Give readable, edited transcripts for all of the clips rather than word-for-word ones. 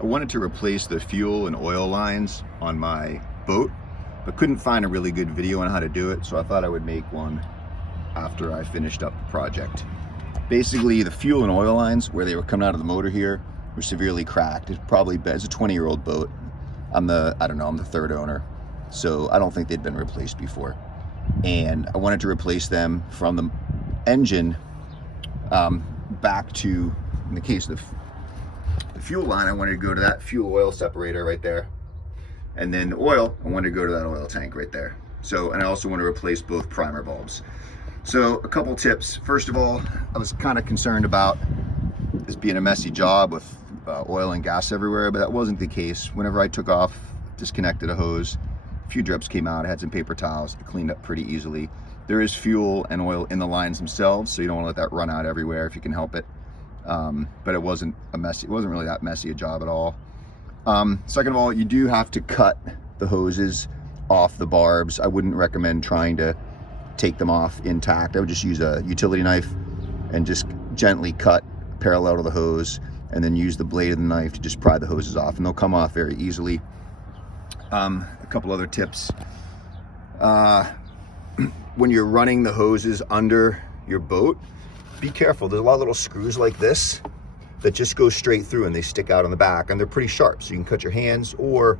I wanted to replace the fuel and oil lines on my boat, but couldn't find a really good video on how to do it, so I thought I would make one after I finished up the project. Basically, the fuel and oil lines where they were coming out of the motor here were severely cracked. It's a 20-year-old boat. I'm the third owner, so I don't think they'd been replaced before. And I wanted to replace them from the engine back to, in the case of the fuel line, I wanted to go to that fuel oil separator right there. And then the oil, I wanted to go to that oil tank right there. So, and I also want to replace both primer bulbs. So a couple tips. First of all, I was kind of concerned about this being a messy job with oil and gas everywhere, but that wasn't the case. Whenever I took off, disconnected a hose, a few drips came out, I had some paper towels, it cleaned up pretty easily. There is fuel and oil in the lines themselves, so you don't want to let that run out everywhere if you can help it. But it wasn't really that messy a job at all. Second of all, you do have to cut the hoses off the barbs. I wouldn't recommend trying to take them off intact. I would just use a utility knife and just gently cut parallel to the hose, and then use the blade of the knife to just pry the hoses off, and they'll come off very easily. A couple other tips. When you're running the hoses under your boat, be careful. There's a lot of little screws like this that just go straight through and they stick out on the back, and they're pretty sharp, so you can cut your hands, or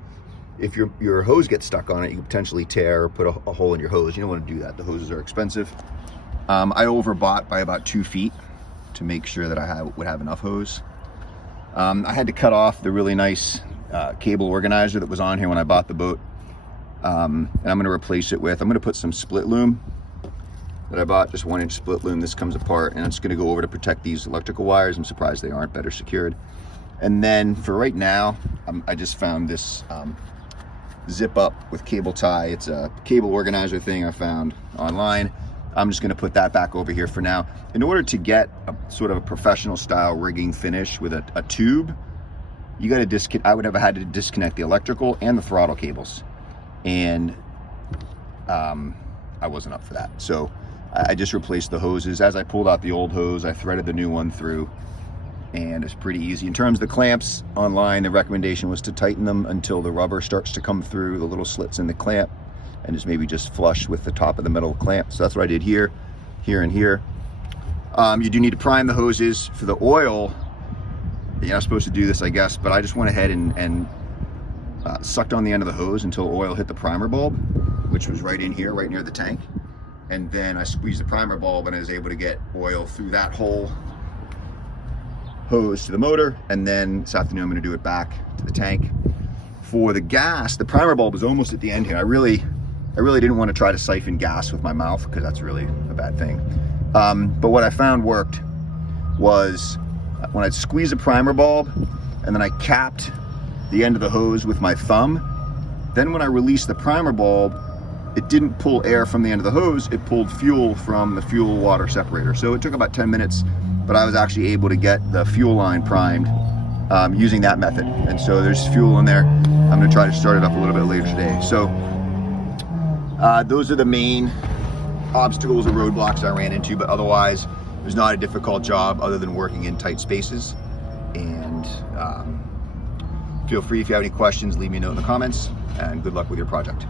if your hose gets stuck on it, you can potentially tear or put a hole in your hose. You don't want to do that. The hoses are expensive. I overbought by about 2 feet to make sure that I would have enough hose. I had to cut off the really nice cable organizer that was on here when I bought the boat. And I'm going to replace it with, I'm going to put some split loom that I bought, just 1-inch split loom. This comes apart, and I'm just going to go over to protect these electrical wires. I'm surprised they aren't better secured. And then for right now, I just found this zip up with cable tie. It's a cable organizer thing I found online. I'm just going to put that back over here for now. In order to get a sort of a professional style rigging finish with a tube, you got to I would have had to disconnect the electrical and the throttle cables, and I wasn't up for that. So I just replaced the hoses. As I pulled out the old hose, I threaded the new one through, and it's pretty easy. In terms of the clamps, online the recommendation was to tighten them until the rubber starts to come through the little slits in the clamp, and just flush with the top of the metal clamp. So that's what I did here, and here. You do need to prime the hoses. For the oil, you're not supposed to do this, I guess, but I just went ahead and sucked on the end of the hose until oil hit the primer bulb, which was right in here, right near the tank. And then I squeezed the primer bulb, and I was able to get oil through that whole hose to the motor. And then this afternoon, I'm going to do it back to the tank. For the gas, the primer bulb is almost at the end here. I really didn't want to try to siphon gas with my mouth, because that's really a bad thing. But what I found worked was when I'd squeeze a primer bulb, and then I capped the end of the hose with my thumb. Then when I released the primer bulb, it didn't pull air from the end of the hose, it pulled fuel from the fuel water separator. So it took about 10 minutes, but I was actually able to get the fuel line primed using that method. And so there's fuel in there. I'm gonna try to start it up a little bit later today. So those are the main obstacles or roadblocks I ran into, but otherwise it was not a difficult job other than working in tight spaces. And feel free, if you have any questions, leave me a note in the comments, and good luck with your project.